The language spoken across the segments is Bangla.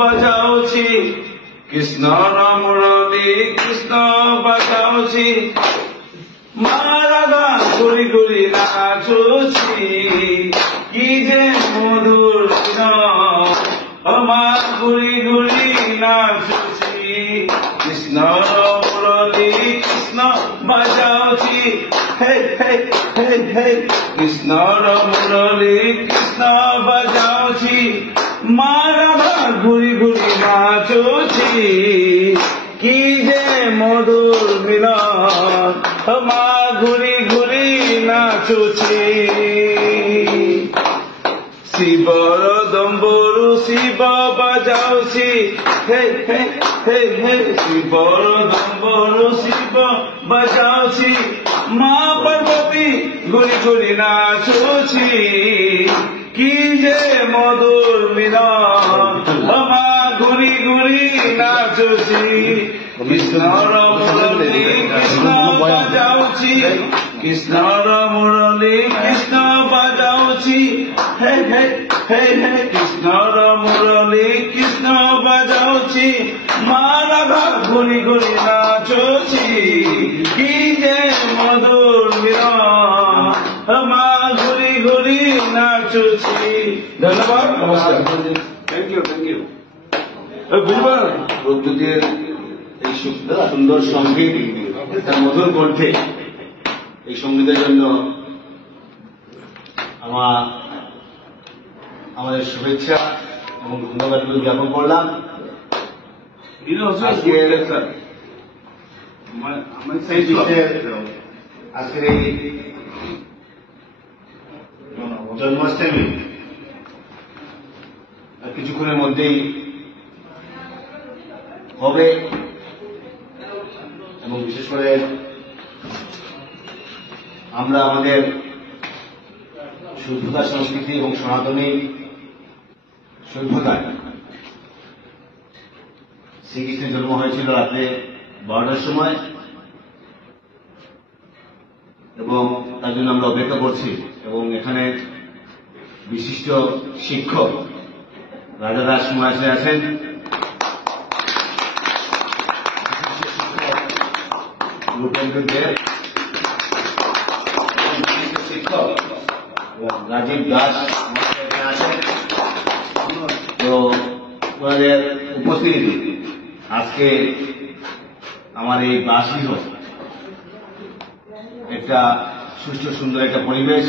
বাজাউছি কৃষ্ণ মুরলী কৃষ্ণ বাজাউছি মা রাধা ঘুরি ঘুরি নাচুছি কি যে মধুর মা ঘুরি ঘুরি নাচুছি কৃষ্ণ মুরলী কৃষ্ণ বাজাউছি হে হে হে হে কৃষ্ণ মুরলী কৃষ্ণ বাজাউছি মা রাধা ঘুরি ঘুরি নাচুছি কি যে মধুর মিলন মা ঘুরি ঘুরি নাচুছি শিবর দম্বরু শিব বাজাউছি হে হে হে হে শিবর দম্বরু শিব বাজাউছি মা পার্বতী ঘুরি ঘুরি নাচুছি কি যে মধুর মিলন মা ঘুরি ঘুরি নাচুছি কৃষ্ণর মুরলী কৃষ্ণ বাজাউছি কৃষ্ণর মুরলী কৃষ্ণ বাজাউছি হে হে হে হে কৃষ্ণর মুরলী কৃষ্ণ বাজাউছি মা রাধা ঘুরি ঘুরি নাচুছি কি যে মধুর মিলন মা ঘুরি ঘুরি নাচুছি। ধন্যবাদ, নমস্কার। Thank you thank you. বুঝবার প্রকৃতির এই সুন্দর সঙ্গীত তার মধুর কণ্ঠে এই সঙ্গীতের জন্য আমাদের শুভেচ্ছা এবং ধন্যবাদ জ্ঞাপন করলাম। আজকের এই জন্মাষ্টমী কিছুক্ষণের মধ্যেই হবে এবং বিশেষ করে আমরা আমাদের সভ্যতা সংস্কৃতি এবং সনাতনী সভ্যতায় শ্রীকৃষ্ণের জন্ম হয়েছিল রাত্রে 12টার সময় এবং তার জন্য আমরা অপেক্ষা করছি এবং এখানে বিশিষ্ট শিক্ষক রাজা দাস মহাশয় আছেন, শিক্ষক রাজীব দাস আছেন। তো ওনাদের উপস্থিতি আজকে আমার এই বাসগৃহ একটা সুষ্ঠু সুন্দর একটা পরিবেশ,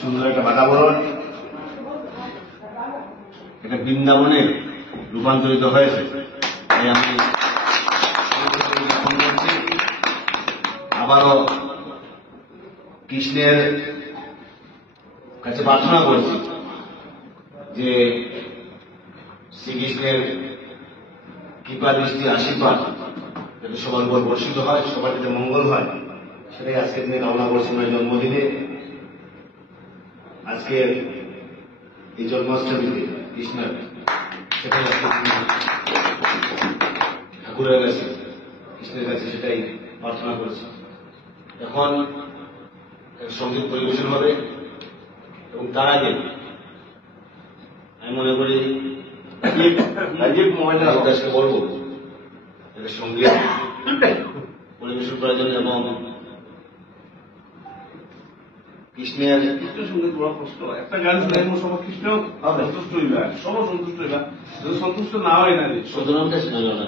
সুন্দর একটা বাতাবরণ, একটা বৃন্দাবনে রূপান্তরিত হয়েছে। তাই আমি আবারও কৃষ্ণের কাছে প্রার্থনা করছি যে শ্রীকৃষ্ণের কৃপা দৃষ্টি আশীর্বাদ যাতে সবার উপর বর্ষিত হয়, সবার যাতে মঙ্গল হয়, সেটাই আজকের দিনে কামনা করছি। আমার জন্মদিনে আজকের এই জন্মাষ্টমীতে কৃষ্ণের সেটাই ঠাকুরের কাছে কৃষ্ণের কাছে সেটাই প্রার্থনা করেছি। এখন সঙ্গীত পরিবেশন হবে এবং তার আগে আমি মনে করি রাজীব মহাশয় দাসকে বলবো সঙ্গীত পরিবেশন করার জন্য এবং কৃষ্ণের সঙ্গীত বড় কষ্ট। একটা গান শুনে সবাই কৃষ্ণ সন্তুষ্ট হইবা, সবাই সন্তুষ্ট হইবা, যদি সন্তুষ্ট না হয় না সদনামটা শোনা গেল না।